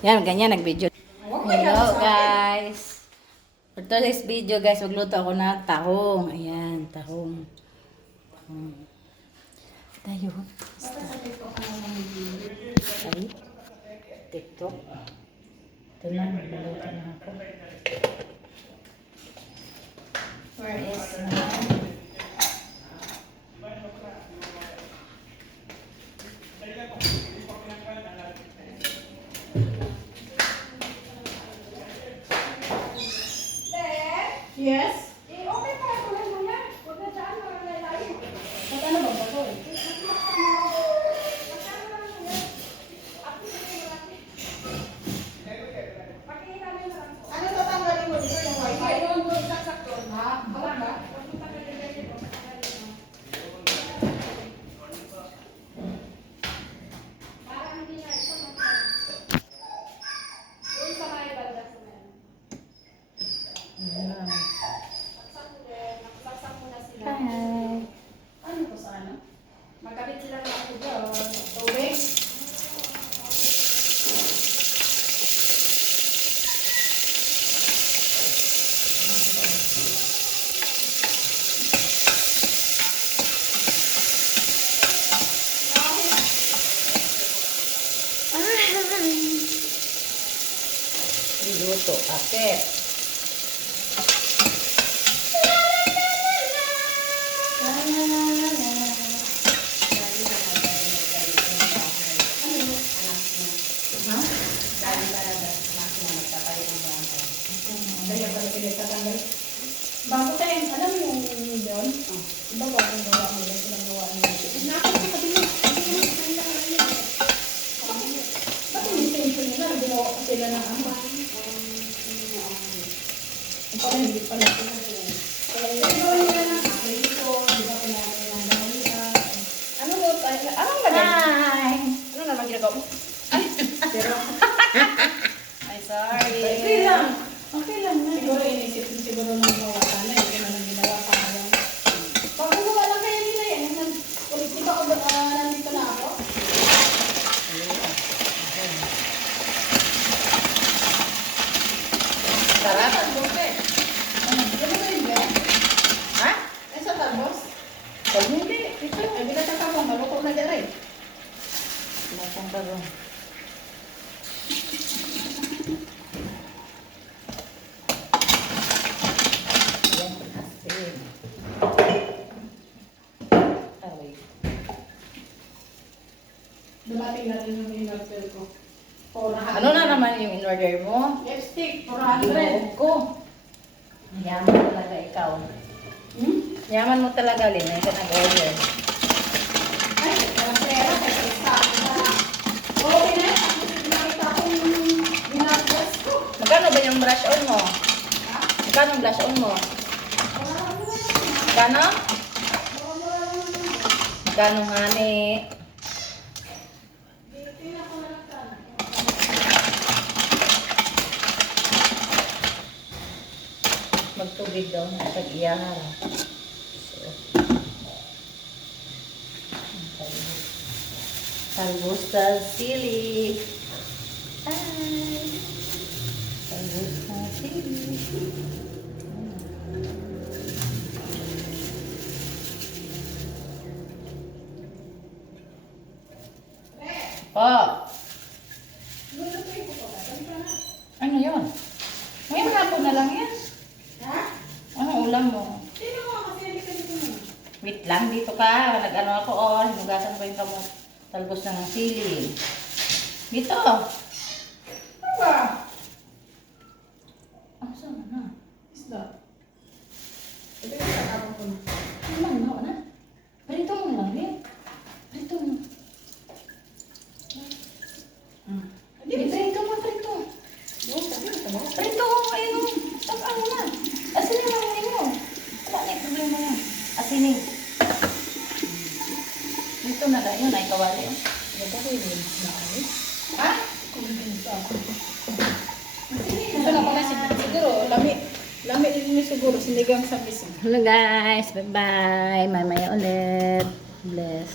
Yan, ganyan, nag-video. Hello, guys. For today's video, guys, magluto ako ng tahong. Ayan, tahong. Tayo. Ay, TikTok. Ito na, magluto na ako. Where is my... Yes? Eh, okay pa. Tuloy mo yan. Huwag na dyan. Maralayo. Ba't ano ba ba ito eh? Ano tatanggalin mo dito yung wifi? Ay, doon, saksak doon. Ha? Wala ba? Parang hindi na ito. Doon sa may banda sa meron. Nakasaksak mo na sila. Hi. Ano to sa ano? Magkabit sila ng ako dyan. Tubig. Luto, ate. Kaya pala pinagtatanggal. Bago tayo, alam mo yung yun? Iba ba kung gawa mo yan? Silang gawa mo yan? Nakakot ko sabi mo. Ba't yung intention nila? Ginawa ko sila ng ama. Ang pala hindi pala sila. Kaya yung ginawa nila ng dito, di ba pinagay ng dahilian? Ano mo tayo? Anong lagay? Hi. Ano naman ginagawa mo? Ay, pero... Ay, sorry. Okay lang. Okay lang na. Siguro inisip mo siguro nang gawa ka na. Hindi naman ginawa pa lang. Pag gawa lang kayo nila yan. Ulit di ba ako nandito na ako? Sarap. Talbos eh. Ano? Ano ba yun ba? Ha? Ay sa talbos? Pag hindi, ito. Ay bila ka kapang maluto na dyan eh. Masang tarong. Ayan, asin. Aray. Dumating na rin yung in-order ko. O, Ano na naman yung in-order mo? Lipstick, 400. Inuog ko. Yaman talaga ikaw. Hmm? Yaman mo talaga, Lin. Ay ka nag-order. Ay, walang pera. Kaya isa. Okay na. Nakita ko yung in-order ko. Magkano ba yung brush on mo? Ha? Magkano yung brush on mo? Wala ka naman. Magkano? Wala naman. Magkano nga ni? Magtubig daw na sa iyahara. So, talbos sa sili. Ay! Talbos sa sili. Po. Ano yun? Ngayon hapon na lang yan. Ha? Ano ulam mo? Sino mo kasi hindi ka dito mo? Wait lang, dito ka. Nag-ano ako, oh. Hinugasan ko yung kamot. Talbos na ng sili. Dito. Ano ba? Ah, saan na? Isda. Ito yung kakapang ko na. Ano lang, no? Na? Prito mo lang din. Prito mo. Hindi, Prito mo, prito. doon, sabi mo, tama. Prito mo, ayun o. Tapos ano na? Asinin lang mo. Wala na yung problema yan. Asinin. Dito na lang yun, ay kawali. Ito ko yung Ha? kumbinsa ako. Ito na pala siguro, lami din niya siguro, sinigang sa bisig. Hello guys, bye-bye. Mamaya ulit. Bless.